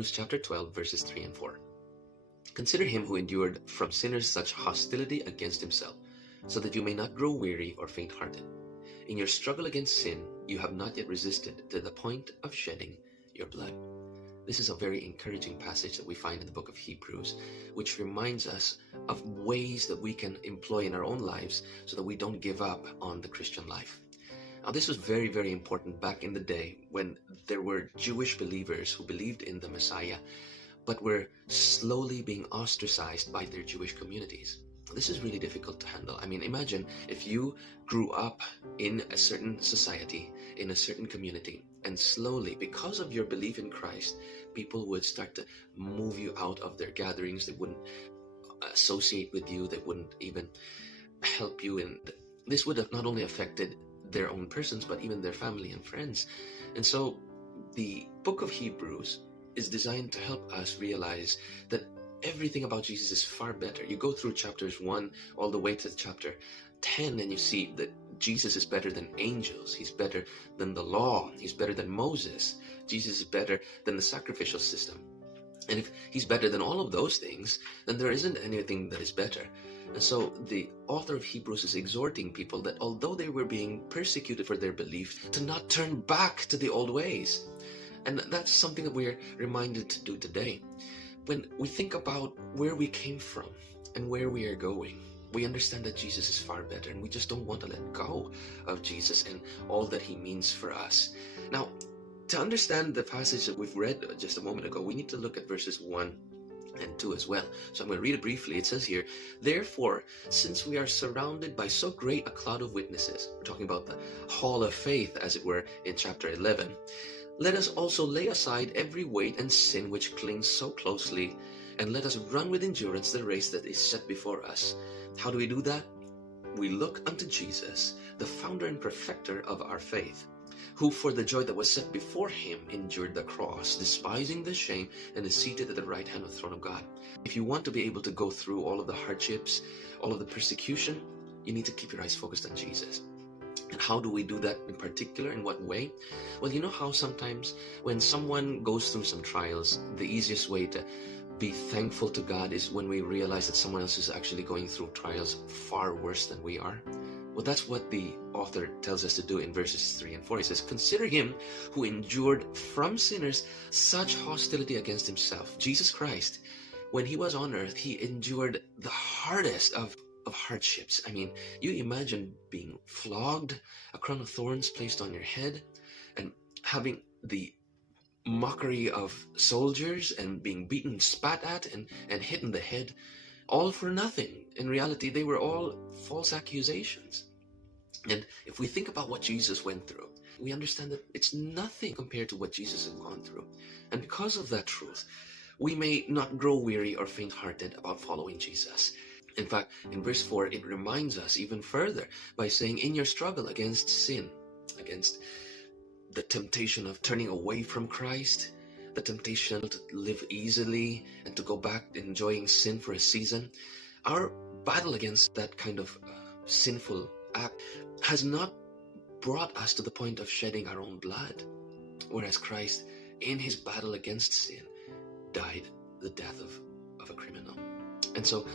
Hebrews chapter 12, verses 3 and 4. Consider him who endured from sinners such hostility against himself, so that you may not grow weary or faint-hearted. In your struggle against sin, you have not yet resisted to the point of shedding your blood. This is a very encouraging passage that we find in the book of Hebrews, which reminds us of ways that we can employ in our own lives so that we don't give up on the Christian life. Now, this was very, very important back in the day when there were Jewish believers who believed in the Messiah, but were slowly being ostracized by their Jewish communities. This is really difficult to handle. I mean, imagine if you grew up in a certain society, in a certain community, and slowly, because of your belief in Christ, people would start to move you out of their gatherings. They wouldn't associate with you. They wouldn't even help you. And this would have not only affected their own persons, but even their family and friends. And so the book of Hebrews is designed to help us realize that everything about Jesus is far better. You go through chapters 1 all the way to chapter 10 and you see that Jesus is better than angels. He's better than the law. He's better than Moses. Jesus is better than the sacrificial system. And if he's better than all of those things, then there isn't anything that is better. And so the author of Hebrews is exhorting people that although they were being persecuted for their belief, to not turn back to the old ways. And that's something that we're reminded to do today. When we think about where we came from and where we are going, we understand that Jesus is far better, and we just don't want to let go of Jesus and all that he means for us. Now, to understand the passage that we've read just a moment ago, we need to look at verses 1 and 2 as well. So I'm going to read it briefly. It says here, "Therefore, since we are surrounded by so great a cloud of witnesses," we're talking about the hall of faith, as it were, in chapter 11, "let us also lay aside every weight and sin which clings so closely, and let us run with endurance the race that is set before us." How do we do that? We look unto Jesus, the founder and perfecter of our faith, who for the joy that was set before him endured the cross, despising the shame, and is seated at the right hand of the throne of God. If you want to be able to go through all of the hardships, all of the persecution, you need to keep your eyes focused on Jesus. And how do we do that in particular? In what way? Well, you know how sometimes when someone goes through some trials, the easiest way to be thankful to God is when we realize that someone else is actually going through trials far worse than we are. Well, that's what the author tells us to do in verses 3 and 4. He says, "Consider him who endured from sinners such hostility against himself." Jesus Christ, when he was on earth, he endured the hardest of hardships. I mean, you imagine being flogged, a crown of thorns placed on your head, and having the mockery of soldiers, and being beaten, spat at, and hit in the head, all for nothing. In reality, they were all false accusations. And if we think about what Jesus went through, we understand that it's nothing compared to what Jesus has gone through. And because of that truth, we may not grow weary or faint-hearted about following Jesus. In fact, in verse 4, it reminds us even further by saying, "In your struggle against sin," against the temptation of turning away from Christ, the temptation to live easily and to go back enjoying sin for a season, our battle against that kind of sinful act has not brought us to the point of shedding our own blood, whereas Christ, in his battle against sin, died the death of a criminal. And so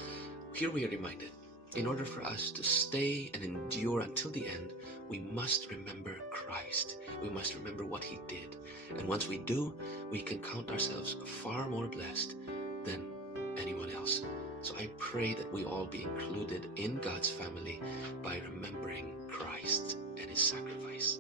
here we are reminded, in order for us to stay and endure until the end, we must remember Christ. We must remember what he did. And once we do, we can count ourselves far more blessed than anyone else. So I pray that we all be included in God's family by remembering Christ and his sacrifice.